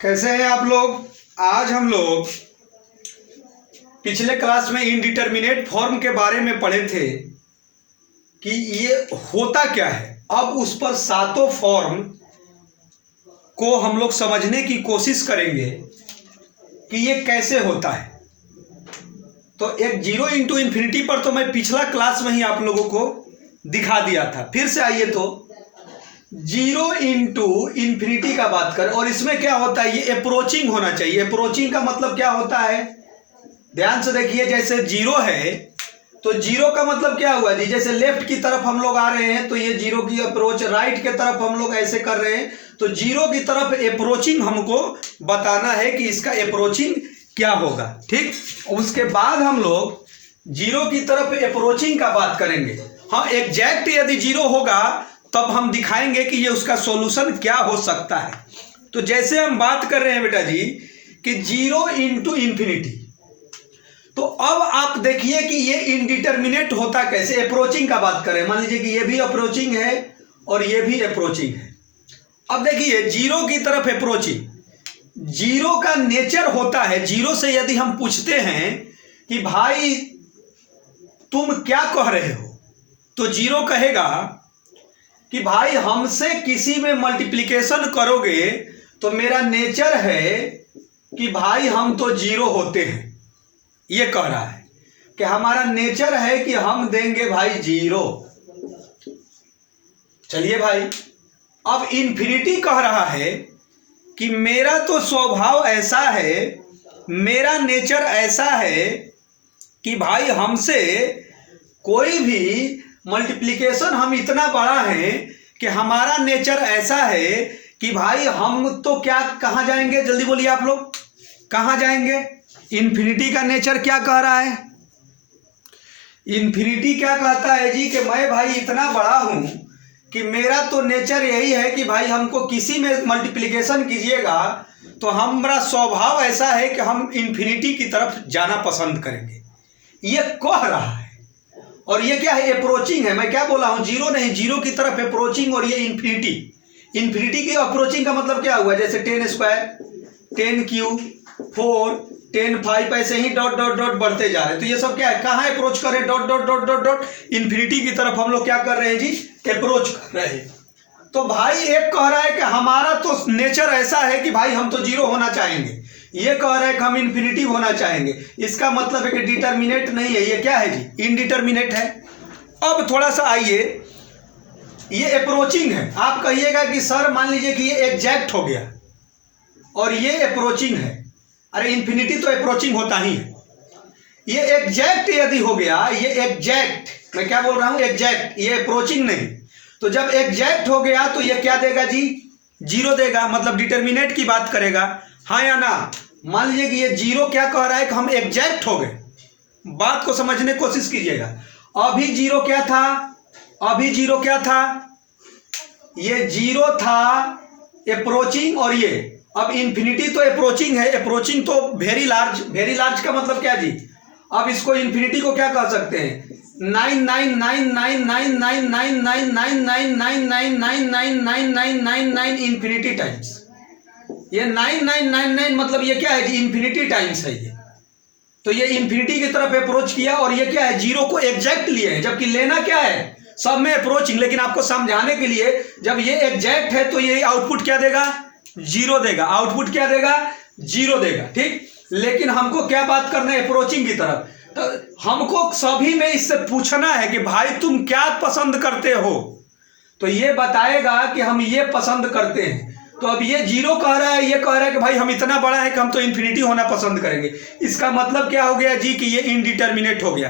कैसे हैं आप लोग। आज हम लोग पिछले क्लास में इनडिटर्मिनेट फॉर्म के बारे में पढ़े थे कि ये होता क्या है। अब उस पर सातों फॉर्म को हम लोग समझने की कोशिश करेंगे कि ये कैसे होता है। तो एक जीरो इंटू इन्फिनिटी पर तो मैं पिछला क्लास में ही आप लोगों को दिखा दिया था। फिर से आइए तो जीरो इंटू इन्फिनिटी का बात करें। और इसमें क्या होता है, ये अप्रोचिंग होना चाहिए। अप्रोचिंग का मतलब क्या होता है, ध्यान से देखिए। जैसे जीरो है तो जीरो का मतलब क्या हुआ जी, जैसे लेफ्ट की तरफ हम लोग आ रहे हैं तो ये जीरो की अप्रोच, राइट के तरफ हम लोग ऐसे कर रहे हैं तो जीरो की तरफ अप्रोचिंग हमको बताना है कि इसका अप्रोचिंग क्या होगा। ठीक, उसके बाद हम लोग जीरो की तरफ अप्रोचिंग का बात करेंगे। हाँ, एग्जैक्ट यदि जीरो होगा तब हम दिखाएंगे कि ये उसका सॉल्यूशन क्या हो सकता है। तो जैसे हम बात कर रहे हैं बेटा जी कि जीरो इंटू इन्फिनिटी, तो अब आप देखिए कि ये इनडिटर्मिनेट होता कैसे। अप्रोचिंग का बात करें, मान लीजिए कि ये भी अप्रोचिंग है और ये भी अप्रोचिंग है। अब देखिए जीरो की तरफ अप्रोचिंग, जीरो का नेचर होता है, जीरो से यदि हम पूछते हैं कि भाई तुम क्या कह रहे हो, तो जीरो कहेगा कि भाई हमसे किसी में मल्टीप्लिकेशन करोगे तो मेरा नेचर है कि भाई हम तो जीरो होते हैं। ये कह रहा है कि हमारा नेचर है कि हम देंगे भाई जीरो। चलिए भाई, अब इन्फिनिटी कह रहा है कि मेरा तो स्वभाव ऐसा है, मेरा नेचर ऐसा है कि भाई हमसे कोई भी मल्टीप्लिकेशन, हम इतना बड़ा है कि हमारा नेचर ऐसा है कि भाई हम तो क्या कहाँ जाएंगे, जल्दी बोलिए आप लोग, कहाँ जाएंगे। इन्फिनिटी का नेचर क्या कह रहा है, इन्फिनिटी क्या कहता है जी कि मैं भाई इतना बड़ा हूं कि मेरा तो नेचर यही है कि भाई हमको किसी में मल्टीप्लिकेशन कीजिएगा तो हमारा स्वभाव ऐसा है कि हम इन्फिनिटी की तरफ जाना पसंद करेंगे। ये कह रहा है। और ये क्या है, अप्रोचिंग है। मैं क्या बोला हूं, जीरो नहीं, जीरो की तरफ अप्रोचिंग। और ये इन्फिनिटी, इन्फिनिटी की अप्रोचिंग का मतलब क्या हुआ, जैसे 10 स्क्वायर, 10 क्यूब, 4, 10 5, ऐसे ही डॉट डॉट डॉट बढ़ते जा रहे हैं। तो ये सब क्या है, कहाँ अप्रोच कर रहे हैं, dot dot dot dot dot, infinity की तरफ हम लोग क्या कर रहे हैं जी, अप्रोच कर रहे हैं। तो भाई एक कह रहा है कि हमारा तो नेचर ऐसा है कि भाई हम तो जीरो होना चाहेंगे, ये कह रहा है कि हम इन्फिनिटी होना चाहेंगे। इसका मतलब है कि डिटर्मिनेट नहीं है, ये क्या है जी, इनडिटर्मिनेट है। अब थोड़ा सा आइए, ये अप्रोचिंग है। आप कहिएगा कि सर मान लीजिए कि ये एग्जैक्ट हो गया और ये अप्रोचिंग है। अरे इन्फिनिटी तो अप्रोचिंग होता ही है। ये एग्जैक्ट यदि हो गया, ये एग्जैक्ट, मैं क्या बोल रहा हूं, एग्जैक्ट, ये अप्रोचिंग नहीं। तो जब एग्जैक्ट हो गया तो ये क्या देगा जी, जीरो देगा, मतलब डिटर्मिनेट की बात करेगा, हाँ या ना। मान लीजिए कि ये जीरो क्या कह रहा है कि हम एग्जैक्ट हो गए। बात को समझने की कोशिश कीजिएगा। अभी जीरो क्या था, अभी जीरो क्या था, ये जीरो था अप्रोचिंग। और ये अब इन्फिनिटी तो अप्रोचिंग है, अप्रोचिंग तो वेरी लार्ज, वेरी लार्ज का मतलब क्या जी, अब इसको इन्फिनिटी को क्या कह सकते हैं, 99999999999999999 इन्फिनिटी टाइम्स। ये 9999 मतलब ये क्या है जी, इन्फिनिटी टाइम्स है ये। तो ये इन्फिनिटी की तरफ अप्रोच किया और ये क्या है, जीरो को एग्जैक्ट लिए है। जबकि लेना क्या है, सब में अप्रोचिंग, लेकिन आपको समझाने के लिए जब ये एग्जैक्ट है तो ये आउटपुट क्या देगा, जीरो देगा। आउटपुट क्या देगा, जीरो देगा। ठीक, लेकिन हमको क्या बात करना है, अप्रोचिंग की तरफ। तो हमको सभी में इससे पूछना है कि भाई तुम क्या पसंद करते हो, तो ये बताएगा कि हम ये पसंद करते हैं। तो अब ये जीरो कह रहा है, ये कह रहा है कि भाई हम इतना बड़ा है कि हम तो इन्फिनिटी होना पसंद करेंगे। इसका मतलब क्या हो गया जी कि ये इनडिटर्मिनेट हो गया।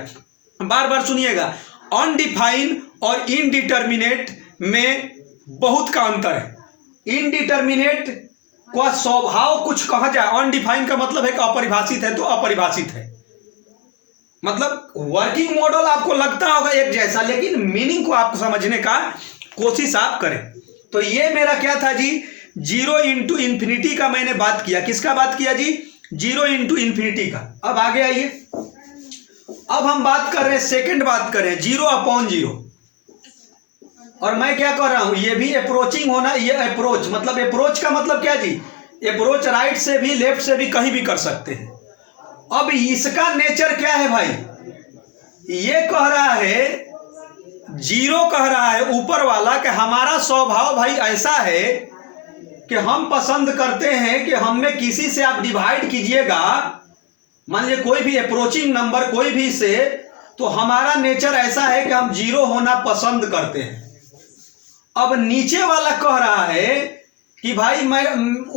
बार बार सुनिएगा, अनडिफाइन और इनडिटर्मिनेट में बहुत का अंतर है। इनडिटर्मिनेट का स्वभाव कुछ कहा जाए, अनडिफाइन का मतलब है कि अपरिभाषित है, तो अपरिभाषित है। मतलब वर्किंग मॉडल आपको लगता होगा एक जैसा, लेकिन मीनिंग को आप समझने का कोशिश आप करें। तो ये मेरा क्या था जी, जीरो इंटू इन्फिनिटी का मैंने बात किया। किसका बात किया जी, जीरो इंटू इन्फिनिटी का। अब आगे आइए, अब हम बात कर रहे हैं, सेकंड बात कर रहे हैं, जीरो अपॉन जीरो। और मैं क्या कर रहा हूं, ये भी अप्रोचिंग होना, ये अप्रोच, मतलब अप्रोच का मतलब क्या जी, अप्रोच राइट से भी, लेफ्ट से भी, कहीं भी कर सकते हैं। अब इसका नेचर क्या है भाई, ये कह रहा है, जीरो कह रहा है ऊपर वाला कि हमारा स्वभाव भाई ऐसा है कि हम पसंद करते हैं कि हम में किसी से आप डिवाइड कीजिएगा, मान लीजिए कोई भी अप्रोचिंग नंबर कोई भी से, तो हमारा नेचर ऐसा है कि हम जीरो होना पसंद करते हैं। अब नीचे वाला कह रहा है कि भाई मैं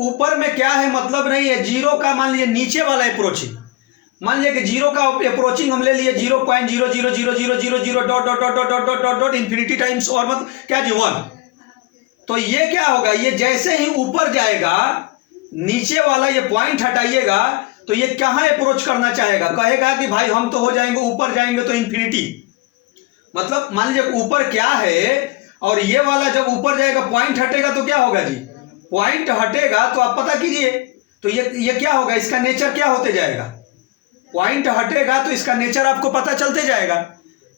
ऊपर में क्या है मतलब नहीं है, जीरो का मान लीजिए नीचे वाला अप्रोचिंग, मान लीजिए कि जीरो का अप्रोचिंग हम ले लिए 0.00000 dot dot dot dot dot dot dot dot infinity times और मतलब क्या जी 1। तो ये क्या होगा, ये जैसे ही ऊपर जाएगा, नीचे वाला ये पॉइंट हटाइएगा तो ये कहाँ अप्रोच करना चाहेगा, कहेगा कि भाई हम तो हो जाएंगे ऊपर जाएंगे तो इन्फिनिटी। मतलब मान लीजिए ऊपर क्या है और ये वाला जब ऊपर जाएगा पॉइंट हटेगा तो क्या होगा जी, पॉइंट हटेगा तो आप पता कीजिए, तो ये क्या होगा, इसका नेचर क्या होते जाएगा, पॉइंट हटेगा तो इसका नेचर आपको पता चलते जाएगा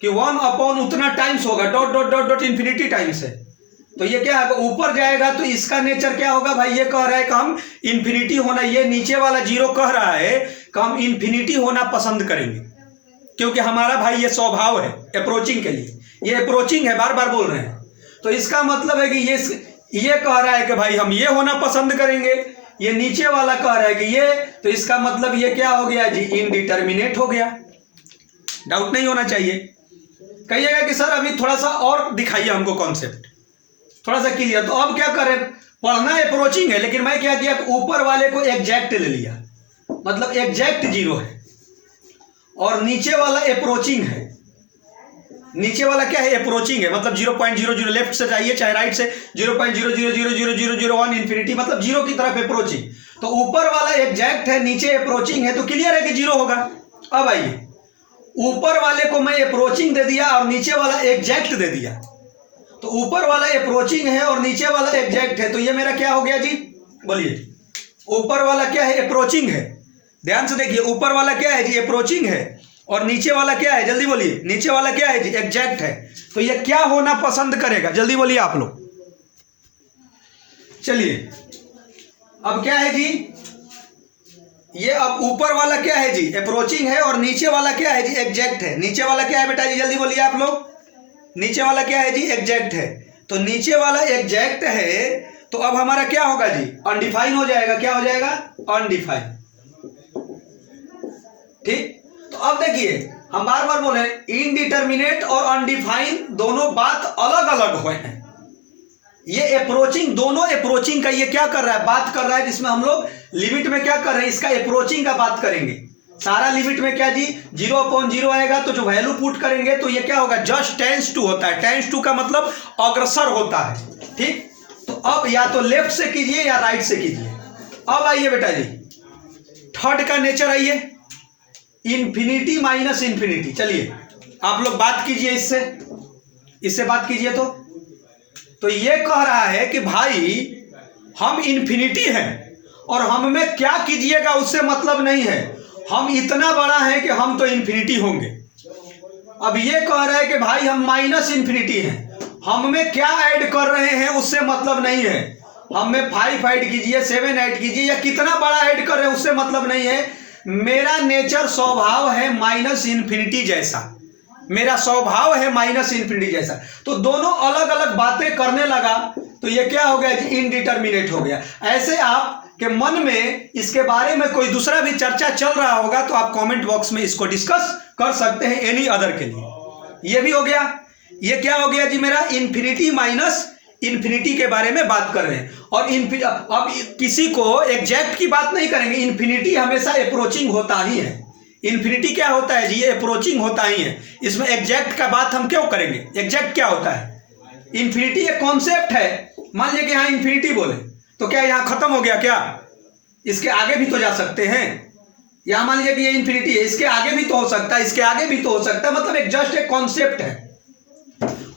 कि 1 अपॉन उतना टाइम्स होगा, dot dot dot dot infinity times है। तो ये क्या होगा, ऊपर जाएगा तो इसका नेचर क्या होगा भाई, ये कह रहा है कि हम इन्फिनिटी होना, ये नीचे वाला जीरो कह रहा है कि हम इन्फिनिटी होना पसंद करेंगे, क्योंकि हमारा भाई ये स्वभाव है अप्रोचिंग के लिए, ये अप्रोचिंग है, बार बार बोल रहे हैं। तो इसका मतलब है कि ये कह रहा है कि भाई हम ये होना पसंद करेंगे, ये नीचे वाला कह रहा है कि ये, तो इसका मतलब ये क्या हो गया जी, इनडिटर्मिनेट हो गया। डाउट नहीं होना चाहिए। कहिएगा कि सर अभी थोड़ा सा और दिखाइए हमको कॉन्सेप्ट, थोड़ा सा क्लियर। तो अब क्या करें, पढ़ना अप्रोचिंग है, लेकिन मैं क्या किया, ऊपर वाले को एग्जैक्ट ले लिया, मतलब एग्जैक्ट जीरो है, और नीचे वाला अप्रोचिंग है। नीचे वाला क्या है, अप्रोचिंग है, मतलब 0.00 लेफ्ट से जाइए चाहे राइट से, 0.000001 इन्फिनिटी, मतलब जीरो की तरफ अप्रोचिंग। तो ऊपर वाला एग्जैक्ट है, नीचे अप्रोचिंग है, तो क्लियर है कि जीरो होगा। अब आइए, ऊपर वाले को मैं अप्रोचिंग दे दिया और नीचे वाला एग्जैक्ट दे दिया, तो ऊपर वाला अप्रोचिंग है और नीचे वाला एग्जैक्ट है, तो ये मेरा क्या हो गया जी, बोलिए। ऊपर वाला क्या है, अप्रोचिंग है, ध्यान से देखिए, ऊपर वाला क्या है जी, अप्रोचिंग है, और नीचे वाला क्या है, जल्दी बोलिए, नीचे वाला क्या है जी, एग्जैक्ट है। तो ये क्या होना पसंद करेगा, जल्दी बोलिए आप लोग। चलिए अब क्या है जी, ये अब ऊपर वाला क्या है जी, अप्रोचिंग है, और नीचे वाला क्या है जी, एग्जैक्ट है। नीचे वाला क्या है बेटा जी, जल्दी बोलिए आप लोग, नीचे वाला क्या है जी, एग्जैक्ट है। तो नीचे वाला एग्जैक्ट है, तो अब हमारा क्या होगा जी, अनडिफाइन हो जाएगा। क्या हो जाएगा, अनडिफाइन। ठीक, तो अब देखिए हम बार बार बोले इनडिटर्मिनेट और अनडिफाइन दोनों बात अलग अलग हुए हैं। ये अप्रोचिंग, दोनों अप्रोचिंग का ये क्या कर रहा है, बात कर रहा है, जिसमें हम लोग लिमिट में क्या कर रहे हैं, इसका अप्रोचिंग का बात करेंगे। सारा लिमिट में क्या जी, 0/0 आएगा, तो जो वैल्यू पुट करेंगे तो ये क्या होगा, जस्ट टेंस टू होता है। टेंस टू का मतलब अग्रसर होता है। ठीक, तो अब या तो लेफ्ट से कीजिए या राइट से कीजिए। अब आइए बेटा जी, थर्ड का नेचर आइए, इन्फिनिटी माइनस इन्फिनिटी। चलिए आप लोग बात कीजिए, इससे बात कीजिए। तो ये कह रहा है कि भाई हम इन्फिनिटी हैं और हम में क्या कीजिएगा उससे मतलब नहीं है, हम इतना बड़ा है कि हम तो इन्फिनिटी होंगे। अब ये कह रहा है कि भाई हम माइनस इन्फिनिटी हैं, हम में क्या ऐड कर रहे हैं उससे मतलब नहीं है, हम में 5 ऐड कीजिए, 7 ऐड कीजिए, या कितना बड़ा ऐड कर रहे हैं उससे मतलब नहीं है। मेरा नेचर स्वभाव है माइनस इन्फिनिटी जैसा, मेरा स्वभाव है माइनस इन्फिनिटी जैसा। तो दोनों अलग अलग बातें करने लगा, तो ये क्या हो गया जी, इनडिटर्मिनेट हो गया। ऐसे आप के मन में इसके बारे में कोई दूसरा भी चर्चा चल रहा होगा तो आप कमेंट बॉक्स में इसको डिस्कस कर सकते हैं एनी अदर के लिए। ये भी हो गया। ये क्या हो गया जी, मेरा इन्फिनिटी माइनस इन्फिनिटी के बारे में बात कर रहे हैं। और अब किसी को एग्जैक्ट की बात नहीं करेंगे, इन्फिनिटी हमेशा अप्रोचिंग होता ही है। इन्फिनिटी क्या होता है जी, ये अप्रोचिंग होता ही है। इसमें एग्जैक्ट का बात हम क्यों करेंगे, एग्जैक्ट क्या होता है, इन्फिनिटी एक कॉन्सेप्ट है। मान लीजिए कि यहाँ इन्फिनिटी बोले तो क्या यहाँ खत्म हो गया क्या, इसके आगे भी तो जा सकते हैं। यहाँ मान लीजिए कि ये इन्फिनिटी है, इसके आगे भी तो हो सकता है, इसके आगे भी तो हो सकता है, मतलब एक जस्ट एक कॉन्सेप्ट है।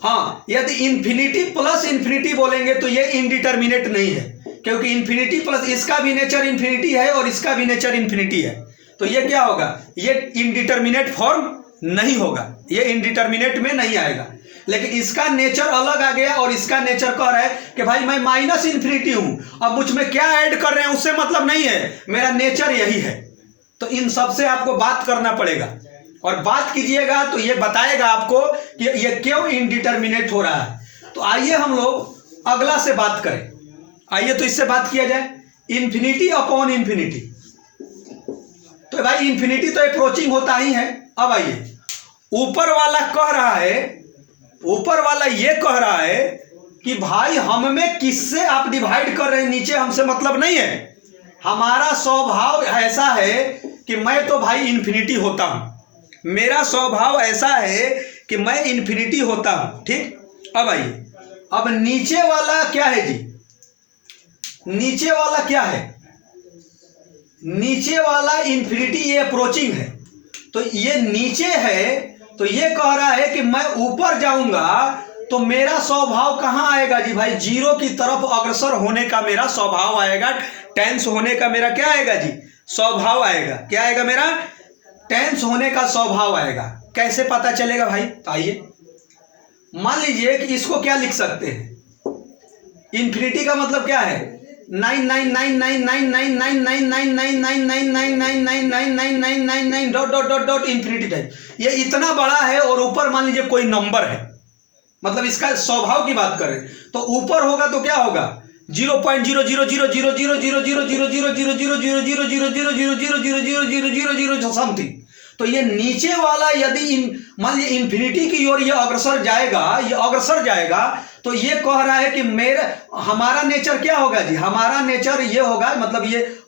हाँ, यदि इन्फिनिटी प्लस इन्फिनिटी बोलेंगे तो ये इनडिटर्मिनेट नहीं है, क्योंकि इन्फिनिटी प्लस इसका भी नेचर इन्फिनिटी है और इसका भी नेचर इन्फिनिटी है। तो ये क्या होगा, ये इनडिटर्मिनेट फॉर्म नहीं होगा, ये इनडिटर्मिनेट में नहीं आएगा। लेकिन इसका नेचर अलग आ गया और इसका नेचर कह रहा है कि भाई मैं माइनस इन्फिनिटी हूं, अब मुझ में क्या ऐड कर रहे हैं उससे मतलब नहीं है, मेरा नेचर यही है। तो इन सब से आपको बात करना पड़ेगा और बात कीजिएगा तो ये बताएगा आपको कि ये क्यों इनडिटर्मिनेट हो रहा है। तो आइए हम लोग अगला से बात करें। आइए तो इससे बात किया जाए, इन्फिनिटी अपॉन इन्फिनिटी। तो भाई इन्फिनिटी तो अप्रोचिंग होता ही है। अब आइए, ऊपर वाला कह रहा है, ऊपर वाला ये कह रहा है कि भाई हम में किससे आप डिवाइड कर रहे हैं, नीचे हमसे मतलब नहीं है, हमारा स्वभाव ऐसा है कि मैं तो भाई इन्फिनिटी होता हूं, मेरा स्वभाव ऐसा है कि मैं इन्फिनिटी होता हूं। ठीक, अब आइए, अब नीचे वाला क्या है जी, नीचे वाला क्या है, नीचे वाला इन्फिनिटी, ये अप्रोचिंग है। तो ये नीचे है तो ये कह रहा है कि मैं ऊपर जाऊंगा तो मेरा स्वभाव कहां आएगा जी भाई, जीरो की तरफ अग्रसर होने का मेरा स्वभाव आएगा, टेंस होने का मेरा क्या आएगा जी, स्वभाव आएगा। क्या आएगा, मेरा टेंस होने का स्वभाव आएगा। कैसे पता चलेगा भाई, तो आइए मान लीजिए कि इसको क्या लिख सकते हैं, इन्फिनिटी का मतलब क्या है, 9999999999999999999 dot dot dot dot infinity type. ये इतना बड़ा है और ऊपर मान लीजिए कोई नंबर है, मतलब इसका स्वभाव की बात करें तो ऊपर होगा तो क्या होगा, 0.000000000000000000000000000 समथिंग। तो ये नीचे वाला यदि मान लीजिए इन्फिनिटी की ओर ये अग्रसर जाएगा, ये अग्रसर जाएगा, तो ये कह रहा है कि मेरे हमारा नेचर क्या होगा जी, हमारा नेचर ये होगा, मतलब ये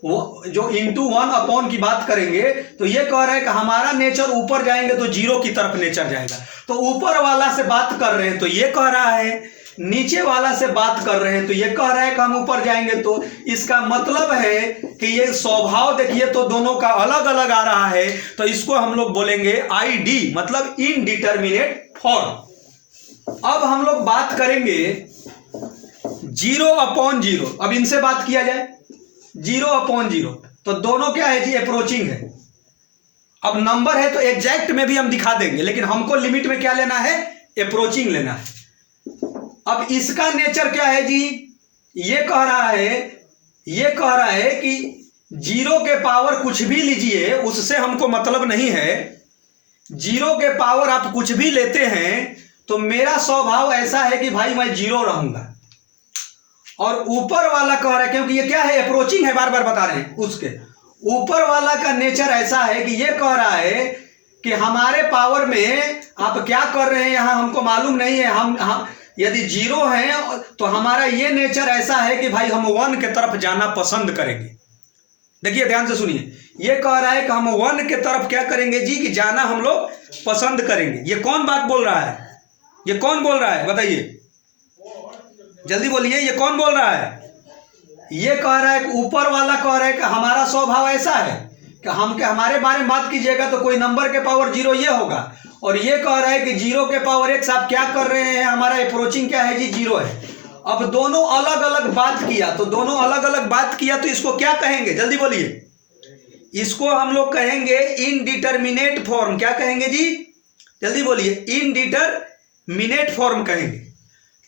जो इंटू वन अपॉन की बात करेंगे तो ये कह रहा है कि हमारा नेचर ऊपर जाएंगे तो जीरो की तरफ नेचर जाएगा। तो ऊपर वाला से बात कर रहे हैं तो ये कह रहा है, नीचे वाला से बात कर रहे हैं तो ये कह रहा है कि हम ऊपर जाएंगे। तो इसका मतलब है कि ये स्वभाव देखिए तो दोनों का अलग अलग आ रहा है, तो इसको हम लोग बोलेंगे आईडी, मतलब इनडिटर्मिनेट फॉर्म। अब हम लोग बात करेंगे जीरो अपॉन जीरो। अब इनसे बात किया जाए, जीरो अपॉन जीरो, तो दोनों क्या है जी, अप्रोचिंग है। अब नंबर है तो एग्जैक्ट में भी हम दिखा देंगे, लेकिन हमको लिमिट में क्या लेना है, अप्रोचिंग लेना है। अब इसका नेचर क्या है जी, ये कह रहा है कि जीरो के पावर कुछ भी लीजिए उससे हमको मतलब नहीं है, जीरो के पावर आप कुछ भी लेते हैं तो मेरा स्वभाव ऐसा है कि भाई मैं जीरो रहूंगा। और ऊपर वाला कह रहा है, क्योंकि ये क्या है, अप्रोचिंग है, बार बार बता रहे हैं, उसके ऊपर वाला का नेचर ऐसा है कि ये कह रहा है कि हमारे पावर में आप क्या कर रहे हैं यहां हमको मालूम नहीं है, हम यदि जीरो है तो हमारा ये नेचर ऐसा है कि भाई हम वन के तरफ जाना पसंद करेंगे। देखिए ध्यान से सुनिए, ये कह रहा है कि हम वन के तरफ क्या करेंगे जी, कि जाना हम लोग पसंद करेंगे। ये कौन बात बोल रहा है, ये कौन बोल रहा है बताइए, जल्दी बोलिए, ये कौन बोल रहा है। ये कह रहा है कि ऊपर वाला कह रहा है कि हमारा स्वभाव ऐसा है कि हमारे बारे में बात कीजिएगा तो कोई नंबर के पावर जीरो ये होगा, और ये कह रहा है कि जीरो के पावर एक्स आप क्या कर रहे हैं, हमारा अप्रोचिंग क्या है जी, जीरो है। अब दोनों अलग अलग बात किया, तो दोनों अलग अलग बात किया तो इसको क्या कहेंगे, जल्दी बोलिए, इसको हम लोग कहेंगे इनडिटर्मिनेट फॉर्म। क्या कहेंगे जी, जल्दी बोलिए, इनडिटर्मिनेट फॉर्म कहेंगे।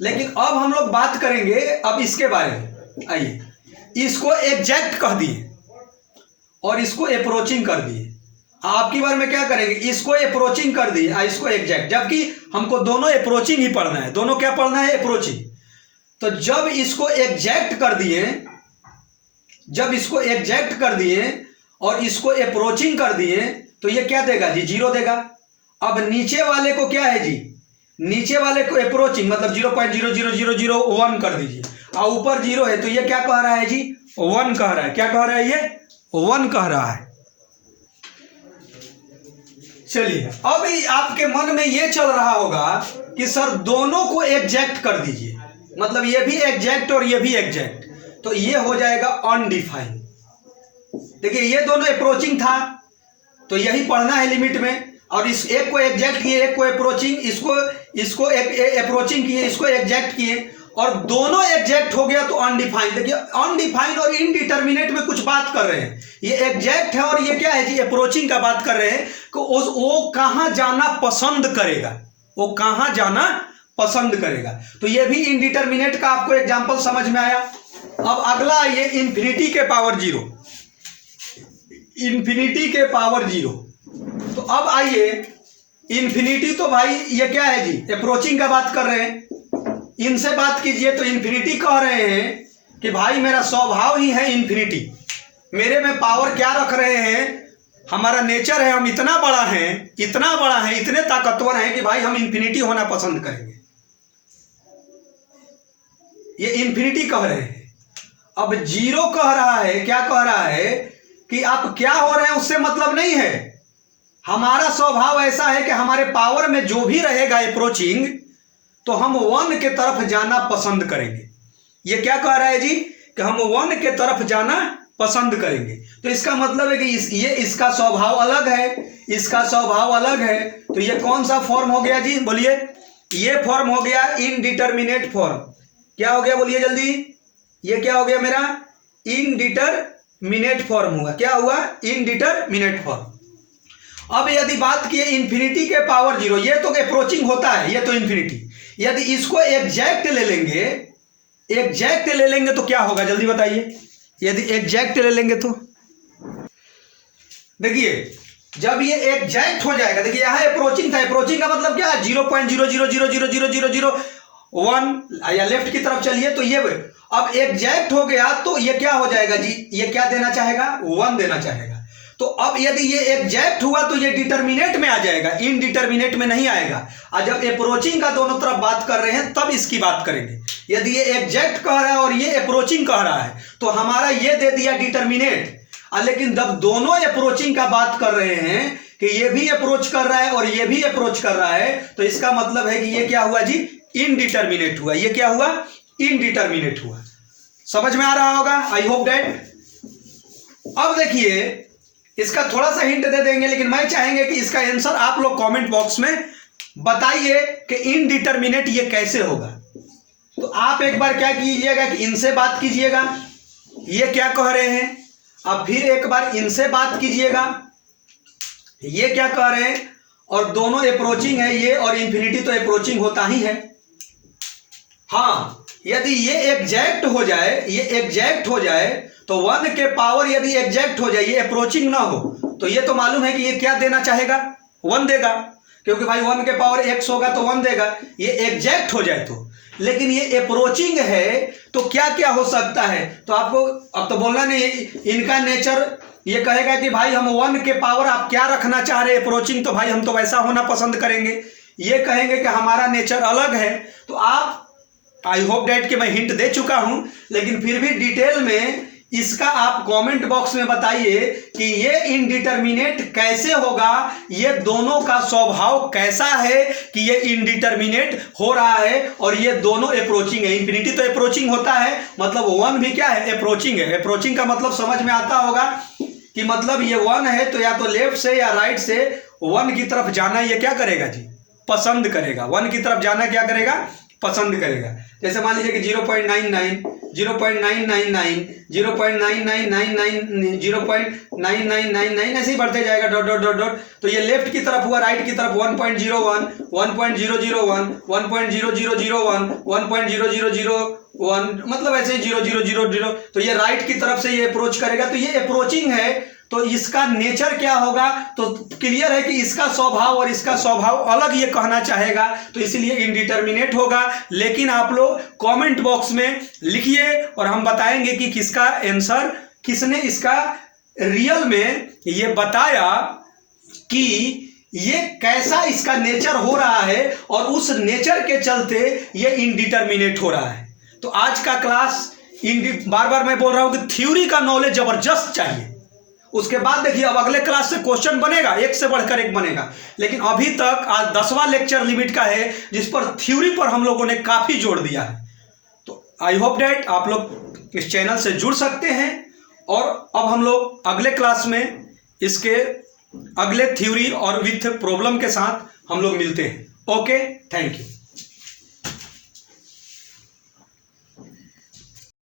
लेकिन अब हम लोग बात करेंगे अब इसके बारे में। आइए, इसको एग्जैक्ट कह दिए और इसको अप्रोचिंग कर दिए। आपकी बार में क्या करेंगे, इसको अप्रोचिंग कर दिए, इसको एग्जैक्ट, जबकि हमको दोनों अप्रोचिंग ही पढ़ना है, दोनों क्या पढ़ना है, अप्रोचिंग। तो जब इसको एग्जैक्ट कर दिए, जब इसको एग्जैक्ट कर दिए और इसको अप्रोचिंग कर दिए तो ये क्या देगा जी, जीरो देगा। अब नीचे वाले को क्या है जी, नीचे वाले को अप्रोचिंग मतलब 0.00001 कर दीजिए, और ऊपर जीरो है तो ये क्या कह रहा है जी, वन कह रहा है। क्या कह रहा है, ये वन कह रहा है। चलिए, अब आपके मन में ये चल रहा होगा कि सर दोनों को एग्जैक्ट कर दीजिए, मतलब ये भी एग्जैक्ट और ये भी एग्जैक्ट, तो ये हो जाएगा अनडिफाइंड। देखिए ये दोनों अप्रोचिंग था तो यही पढ़ना है लिमिट में, और इस एक को एग्जैक्ट किए, एक को अप्रोचिंग, इसको अप्रोचिंग किए, इसको एग्जैक्ट किए, और दोनों एग्जैक्ट हो गया तो अनडिफाइंड। देखिए अनडिफाइंड और इनडिटर्मिनेट में कुछ बात कर रहे हैं, ये एग्जैक्ट है और ये क्या है जी, अप्रोचिंग का बात कर रहे हैं कि वो कहाँ जाना पसंद करेगा, वो कहाँ जाना पसंद करेगा। तो ये भी इनडिटर्मिनेट का आपको एग्जांपल समझ में आया। अब अगला आइए इन्फिनिटी के पावर जीरो, इन्फिनिटी के पावर जीरो। तो अब आइए इन्फिनिटी, तो भाई ये क्या है जी, अप्रोचिंग का बात कर रहे हैं, इनसे बात कीजिए। तो इन्फिनिटी कह रहे हैं कि भाई मेरा स्वभाव ही है इन्फिनिटी, मेरे में पावर क्या रख रहे हैं, हमारा नेचर है, हम इतना बड़ा है, इतना बड़ा है, इतने ताकतवर हैं कि भाई हम इन्फिनिटी होना पसंद करेंगे। ये इन्फिनिटी कह रहे हैं। अब जीरो कह रहा है, क्या कह रहा है कि आप क्या हो रहे हैं उससे मतलब नहीं है, हमारा स्वभाव ऐसा है कि हमारे पावर में जो भी रहेगा अप्रोचिंग, तो हम वन के तरफ जाना पसंद करेंगे। ये क्या कह रहा है जी कि हम वन के तरफ जाना पसंद करेंगे। तो इसका मतलब है कि ये इसका स्वभाव अलग है, इसका स्वभाव अलग है। तो ये कौन सा फॉर्म हो गया जी, बोलिए। ये फॉर्म हो गया इनडिटर्मिनेट फॉर्म। क्या हो गया बोलिए जल्दी, ये क्या हो गया मेरा, इनडिटर्मिनेट फॉर्म हुआ। क्या हुआ, इनडिटर्मिनेट फॉर्म। अब यदि बात किए इन्फिनिटी के पावर जीरो, ये तो अप्रोचिंग होता है, ये तो इन्फिनिटी। यदि इसको एग्जैक्ट ले लेंगे, एग्जैक्ट ले लेंगे तो क्या होगा जल्दी बताइए। यदि एग्जैक्ट ले लेंगे तो देखिए, जब ये एग्जैक्ट हो जाएगा, देखिए यहां अप्रोचिंग था, अप्रोचिंग का मतलब क्या है, 0.000000001 या लेफ्ट की तरफ चलिए तो ये अब एग्जैक्ट हो गया तो ये क्या हो जाएगा जी, ये क्या देना चाहेगा, 1 देना चाहेगा। तो अब यदि ये एग्जैक्ट हुआ तो ये डिटर्मिनेट में आ जाएगा, इनडिटर्मिनेट में नहीं आएगा। और जब अप्रोचिंग का दोनों तरफ बात कर रहे हैं तब इसकी बात करेंगे। यदि ये एग्जैक्ट कह रहा है और ये अप्रोचिंग कह रहा है तो हमारा ये दे दिया डिटर्मिनेट। लेकिन जब दोनों अप्रोचिंग का बात कर रहे हैं कि ये भी अप्रोच कर रहा है और ये भी अप्रोच कर रहा है, तो इसका मतलब है कि ये क्या हुआ जी, इनडिटर्मिनेट हुआ। ये क्या हुआ, इनडिटर्मिनेट हुआ। समझ में आ रहा होगा, आई होप दैट। अब देखिए इसका थोड़ा सा हिंट दे देंगे, लेकिन मैं चाहेंगे कि इसका आंसर आप लोग कमेंट बॉक्स में बताइए कि इनडिटर्मिनेट ये कैसे होगा। तो आप एक बार क्या कीजिएगा कि इनसे बात कीजिएगा, ये क्या कह रहे हैं, अब फिर एक बार इनसे बात कीजिएगा, ये क्या कह रहे हैं, और दोनों अप्रोचिंग है ये, और इन्फिनिटी तो अप्रोचिंग होता ही है। हाँ, यदि ये एग्जैक्ट हो जाए, ये एग्जैक्ट हो जाए तो 1 के पावर यदि एग्जैक्ट हो जाए, ये अप्रोचिंग ना हो, तो ये तो मालूम है कि ये क्या देना चाहेगा, 1 देगा, क्योंकि भाई 1 के पावर x होगा तो 1 देगा, ये एग्जैक्ट हो जाए तो। लेकिन ये अप्रोचिंग है तो क्या क्या हो सकता है, तो आपको अब तो बोलना नहीं, इनका नेचर ये कहेगा कि भाई हम 1 के पावर आप क्या रखना चाह रहे हैं अप्रोचिंग, तो भाई हम तो वैसा होना पसंद करेंगे। ये कहेंगे कि हमारा नेचर अलग है। तो आप, आई होप डैट कि मैं हिंट दे चुका हूं, लेकिन फिर भी डिटेल में इसका आप कमेंट बॉक्स में बताइए कि ये इनडिटर्मिनेट कैसे होगा, ये दोनों का स्वभाव कैसा है कि ये इनडिटर्मिनेट हो रहा है और ये दोनों अप्रोचिंग है। इन्फिनिटी तो अप्रोचिंग होता है, मतलब 1 भी क्या है, अप्रोचिंग है। अप्रोचिंग का मतलब समझ में आता होगा कि मतलब ये 1 है तो या तो लेफ्ट से या राइट से 1 की तरफ जाना ये क्या करेगा जी, पसंद करेगा। 1 की तरफ जाना क्या करेगा, पसंद करेगा। जैसे मान लीजिए कि 0.99 0.999 0.9999 0.9999 ऐसे ही बढ़ते जाएगा, डॉट डॉट डॉट डॉट। तो ये लेफ्ट की तरफ हुआ, राइट की तरफ 1.01 1.001 1.0001 1.0001, मतलब ऐसे ही 0000। तो ये राइट की तरफ से ये अप्रोच करेगा, तो ये अप्रोचिंग है। तो इसका नेचर क्या होगा, तो क्लियर है कि इसका स्वभाव और इसका स्वभाव अलग ये कहना चाहेगा, तो इसलिए इनडिटर्मिनेट होगा। लेकिन आप लोग कमेंट बॉक्स में लिखिए और हम बताएंगे कि किसका आंसर, किसने इसका रियल में ये बताया कि ये कैसा इसका नेचर हो रहा है और उस नेचर के चलते ये इनडिटर्मिनेट हो रहा है। तो आज का क्लास, बार बार मैं बोल रहा हूं कि थ्योरी का नॉलेज जबरदस्त चाहिए। उसके बाद देखिए अब अगले क्लास से क्वेश्चन बनेगा, एक से बढ़कर एक बनेगा। लेकिन अभी तक आज 10वां लेक्चर लिमिट का है, जिस पर थ्योरी पर हम लोगों ने काफी जोड़ दिया है। तो आई होप डैट आप लोग इस चैनल से जुड़ सकते हैं और अब हम लोग अगले क्लास में इसके अगले थ्योरी और विथ प्रॉब्लम के साथ हम लोग मिलते हैं। Okay, thank you.